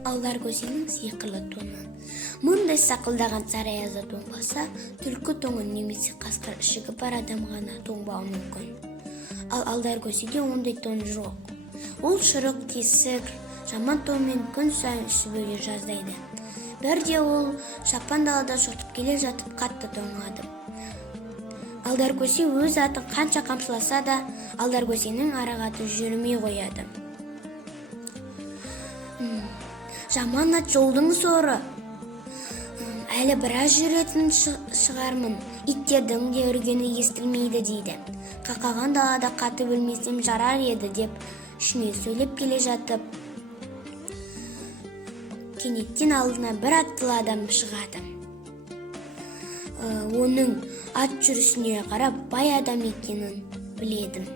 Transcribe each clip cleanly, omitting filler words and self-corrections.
Алдаркөсенің сиқырлы тоны. Мұндай сақылдаған сары аязда тоңбаса, түлкі тоңы немесе қасқыр ішігі бар адам ғана тоңбауы мүмкін. Ал алдаркөседе ондай тон жоқ. Ол шұрық, тесік, жаман тонмен күн сайын іші бөле жаздайды. Бірде ол шапан далада шортып келе жатып қатты тоңады. Алдаркөсе өз атын қанша қамшыласа да, алдаркөсенің арағаты жүрмей қояды. Жаман ат жолдың соры. Әлі біраз жүретін шығармын. Иттердің де үргені естілмейді дейді. Қақаған далада қаты бөлмесем жарар еді деп ішіне сөйлеп келе жатып, кенеттен алдына бір аттылы адам шығады. Оның ат жүрісіне қарап бай адам екенін біледім.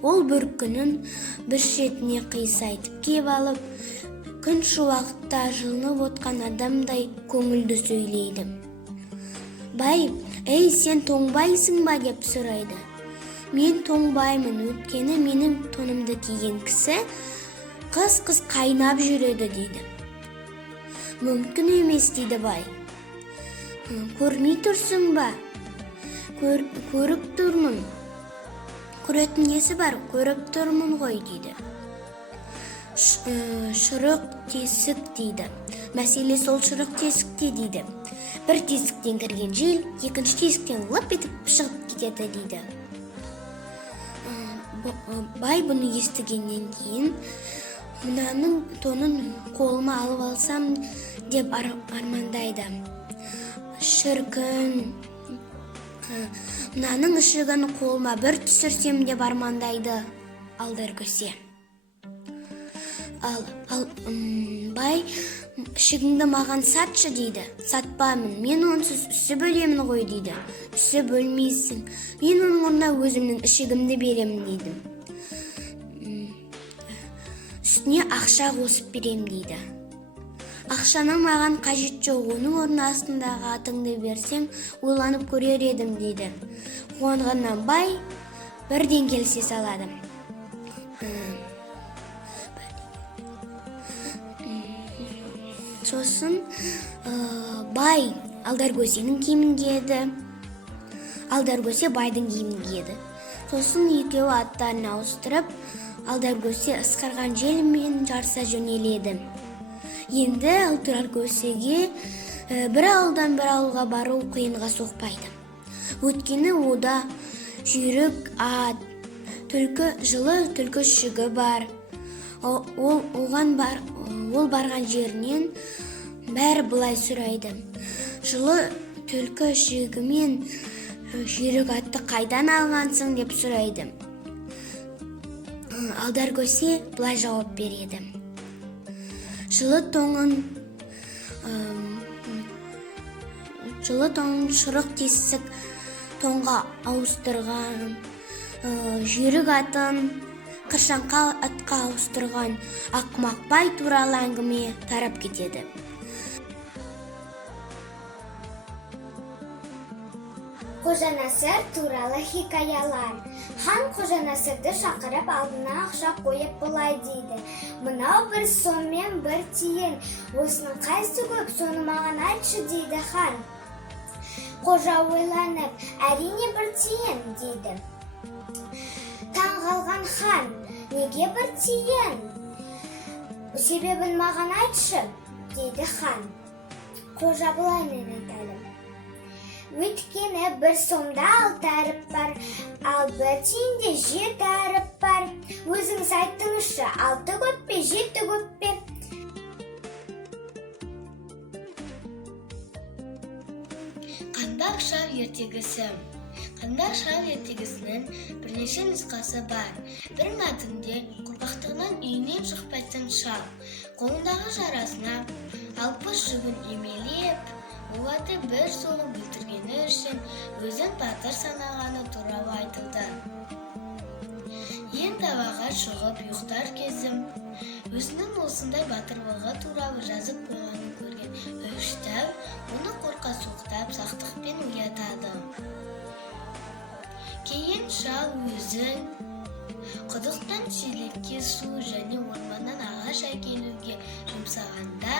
Ол бір күнін бір шетіне қисайтып кеп алып, күн шуақта жылынып отқан адамдай көңілді сөйлейді. Бай, «Ей, сен тоңбайсың ба?» деп сұрайды. «Мен тоңбаймын, өткені менің тонымды киген кісі қыз қайнап жүреді» дейді. «Мүмкін емес» дейді бай. «Көрмей тұрсың ба?» «Көріп тұрмын». «Көретін несі бар?» «Көріп тұрмын ғой» дейді. «Шұрық тесік» дейді. Мәселе сол шұрық тесікте дейді. Бір тесіктен кірген жел, екінші тесіктен лып етіп шығып кетеді дейді. Бай бұны естігеннен кейін, мынаның тонын қолыма алып алсам деп армандайды. Шіркін, мынаның ішігін қолыма бір түсірсем деп армандайды алдаркөсе. Бай, «Ішігіңді маған сатшы» дейді. «Сатпаймын, мен онсыз үсі бөлемін ғой» дейді. «Үсі бөлмейсің, мен оның орнына өзімнің ішігімді беремін» дейді. «Үстіне ақша қосып берем» дейді. «Ақшаның маған қажет жоқ, оның орны астындағы атыңды берсең, ойланып көрер едім» дейді. Қуанғаннан бай бірден келісе салады. Сосын бай алдаркөсенің киімін киеді, алдаркөсе байдың киімін киеді. Сосын екеуі аттарын ауыстырып, алдаркөсе ысқырған желмен жарыса жөнеледі. Енді алдаркөсеге бір ауылдан бір ауылға бару қиынға соқпайды. Өйткені ода жүйрік ат, жылы түлкі ішігі бар. Ол барған жерінен бәрі былай сұрайды. «Жылы түлкі ішігімен жүйрік атты қайдан алғансың?» деп сұрайды. Алдаркөсе былай жауап береді. Жылы тоңын шұрық тесік тоңға ауыстырған, жүйрік атын қыршаңқа атқа ауыстырған ақымақ бай туралы әңгіме тарап кетеді. Қожанасыр туралы хикаялар. Хан Қожанасырды шақырып алдына ақша қойып былай дейді: «Мынау бір сом мен бір тиын, осының қайсы көп, соны маған айтшы» дейді хан. Қожа ойланып: «Әрине бір тиын» дейді. Таң қалған хан: «Неге бір тиын? Себебін маған айтшы» дейді хан. Қожа былай айтады: «Өйткені бір сомда 6 әріп бар, ал бір тиынде 7 әріп бар. Өзіңіз айттыңызшы, 6 көп пе, 7 көп пе?» Қаңбақ шал ертегісі. Қаңбақ шал ертегісінің бірнеше нұсқасы бар. Бір мәтінде қорқақтығынан үйінен шықпайтын шал қолындағы жарасына 60 жүгін емелеп, оларды бір соғып өлтіргені үшін өзін батыр санағаны туралы айтылды. Ең далаға шығып ұйықтар кезім өзінің осындай батырлығы туралы жазып қойғанын көрген үш дәу оны қорқа соқтап сақтықпен оятады. Кейін шал өзін құдықтан шелекке су және орманнан ағаш акча әкелуге жұмсағанда